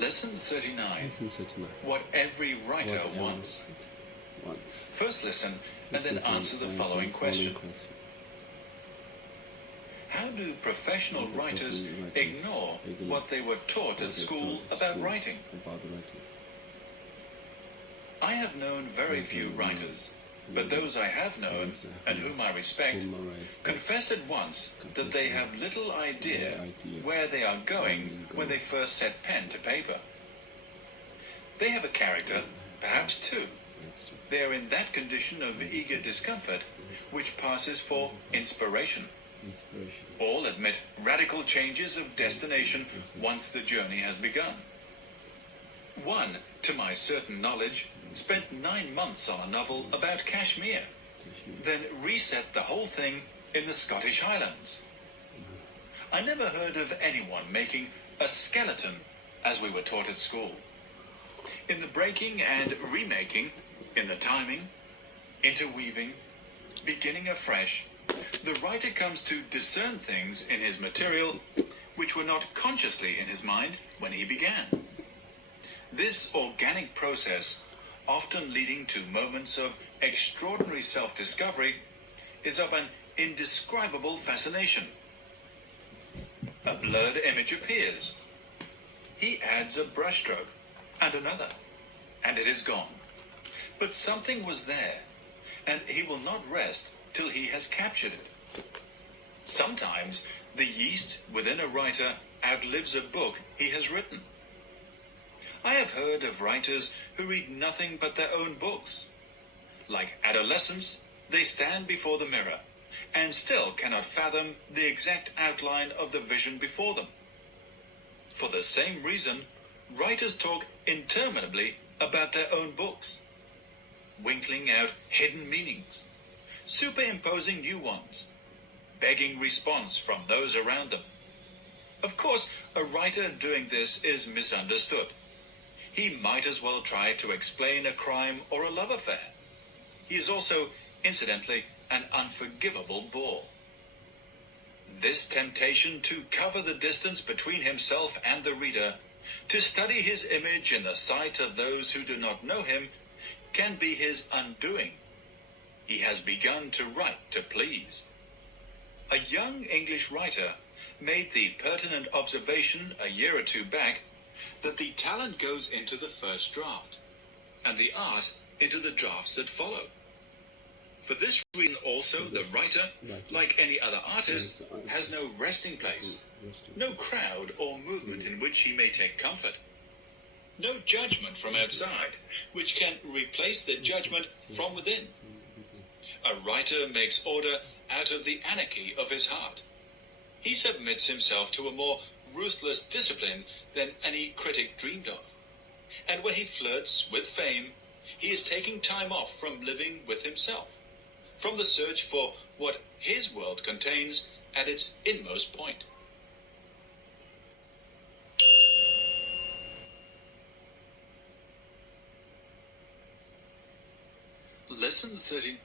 Lesson 39. Lesson 39. What every writer What every wants. writer wants. First listen and then answer the following question. How do professional writers ignore what they were taught at school about writing? I have known very few writers, but those I have known, and whom I respect, confess at once that they have little idea where they are going when they first set pen to paper. They have a character, perhaps two. They are in that condition of eager discomfort which passes for inspiration. All admit radical changes of destination once the journey has begun. One, to my certain knowledge, spent 9 months on a novel about Kashmir, then reset the whole thing in the Scottish Highlands. I never heard of anyone making a skeleton as we were taught at school. In the breaking and remaking, in the timing, interweaving, beginning afresh, the writer comes to discern things in his material which were not consciously in his mind when he began. This organic process, often leading to moments of extraordinary self-discovery, is of an indescribable fascination. A blurred image appears. He adds a brushstroke, and another, and it is gone. But something was there, and he will not rest till he has captured it. Sometimes the yeast within a writer outlives a book he has written. I have heard of writers who read nothing but their own books. Like adolescents, they stand before the mirror and still cannot fathom the exact outline of the vision before them. For the same reason, writers talk interminably about their own books, winkling out hidden meanings, superimposing new ones, begging response from those around them. Of course, a writer doing this is misunderstood. He might as well try to explain a crime or a love affair. He is also, incidentally, an unforgivable bore. This temptation to cover the distance between himself and the reader, to study his image in the sight of those who do not know him, can be his undoing. He has begun to write to please. A young English writer made the pertinent observation a year or two back that the talent goes into the first draft, and the art into the drafts that follow. For this reason also the writer, like any other artist, has no resting place, no crowd or movement in which he may take comfort, no judgment from outside which can replace the judgment from within. A writer makes order out of the anarchy of his heart. He submits himself to a more ruthless discipline than any critic dreamed of. And when he flirts with fame, he is taking time off from living with himself, from the search for what his world contains at its inmost point. Lesson 30.